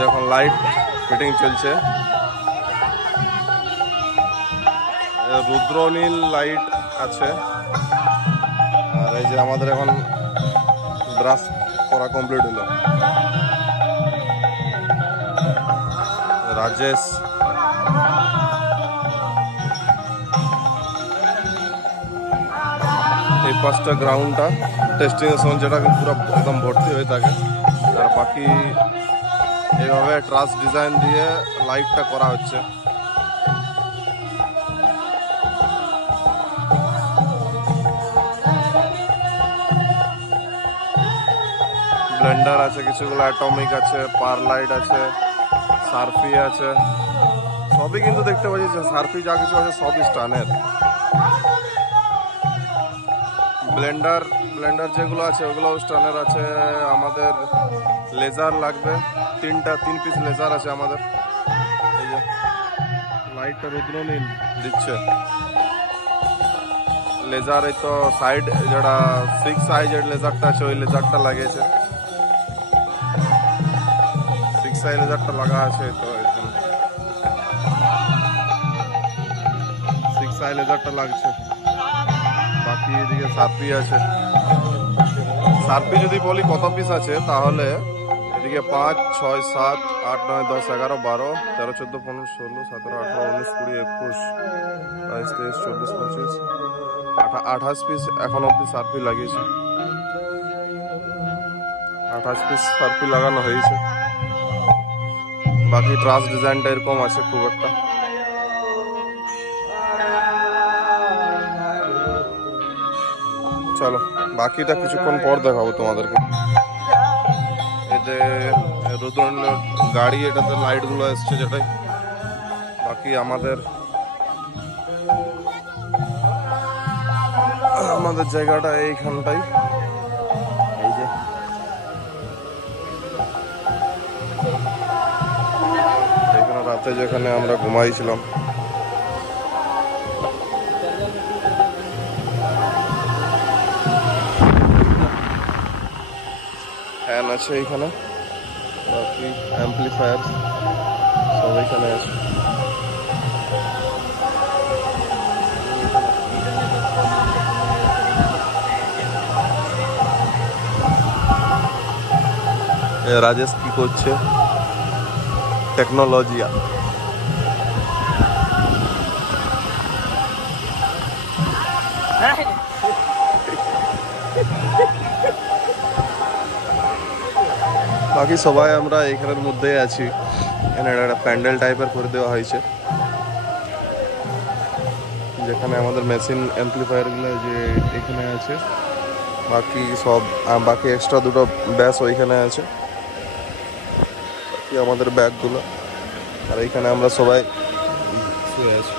যখন light fitting চলছে, Rudranil light আছে। আর এই যে আমাদের এখন ব্রাশ করা কমপ্লিট হলো। রাজেশ এই পাঁচটা গ্রাউন্ডটা টেস্টিং এর সময় যেটা পুরো একদম ভর্তি হয়ে থাকে, আর বাকি এইভাবে ট্রাস ডিজাইন দিয়ে লাইটটা করা হচ্ছে। ব্লেন্ডার আছে, কিছুগুলো অ্যাটমিক আছে, পার লাইট আছে, সার্ফি আছে, সবই কিন্তু দেখতে পাচ্ছি যে সার্ফি যা কিছু আছে সব স্টানের। ব্লেন্ডার যেগুলো আছে ওগুলো স্টানের আছে। আমাদের লেজার লাগবে, তিন পিস লেজার আছে আমাদের। এই যে লাইটটা রুদ্রনীল দিচ্ছে লেজার। এই তো সাইড যেটা 6i লেজারটা আছে ওই লেজারটা লাগিয়েছে, 6i লেজারটা লাগা আছে। তো এখানে 6i লেজারটা লাগছে। বাকি এদিকে সার্ফি আছে। সার্ফি যদি বলি কত পিস আছে, তাহলে এদিকে 5, 6, 7, 8, 9, 10, 11, 12, 13, 14, 15, 16, 17, 18, 19, 20, 21, 22, 23, 24, 25, 28 পিস এখন অব্দি সার্ফি লাগিয়েছে। 28 পিস সার্ফি লাগানো হয়েছে। বাকি ট্রাস ডিজাইনটা এরকম আছে খুব একটা। চলো বাকিটা কিছুক্ষণ পর দেখাবো তোমাদেরকে। এতে রুদ্রনীলের গাড়ি, এটাতে লাইট গুলো এসছে যেটাই। বাকি আমাদের জায়গাটা এইখানটাই। এই যে এখানে রাতে যেখানে আমরা ঘুমাইছিলাম, ফ্যান আছে এইখানে। বাকি অ্যাম্পলিফায়ার সব এখানে আছে। রাজেশ কি করছে? টেকনোলজিয়া। বাকি সবাই আমরা এখানের মধ্যে আছি। এখানে একটা প্যান্ডেল টাইপের করে দেওয়া হয়েছে, যেখানে আমাদের মেশিন অ্যাম্পলিফায়ার গুলো যে এখানে আছে। বাকি সব বাকি এক্সট্রা দুটো ব্যাস ওইখানে আছে। বাকি আমাদের ব্যাগগুলো, আর এইখানে আমরা সবাই শুয়ে আছি।